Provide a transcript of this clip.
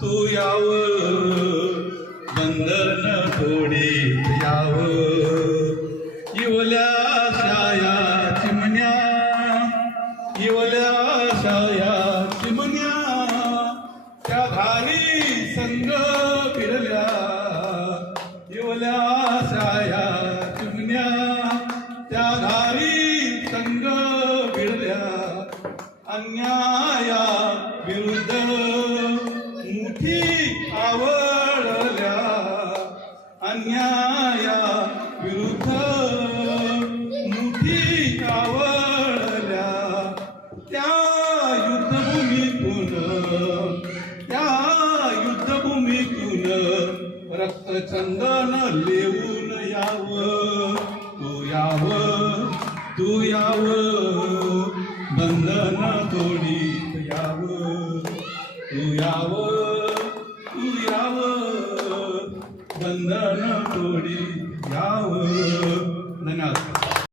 तू याव बंधन तोडीत याव इवल्या शाया चिमण्या इवल्या शाया चिमण्या त्या धारी संग फिरल्या इवल्या शाया चिमण्या त्या धारी संग फिरल्या अन्याया विरुद्ध मुठी आवळल्या अन्याया विरुद्ध मुठी आवळल्या त्या युद्धभूमीतून रक्तचंदन लेवून यावं तू याव बंधन तोडीत यावं तू याव बंधन तोडीत यावं. धन्यवाद.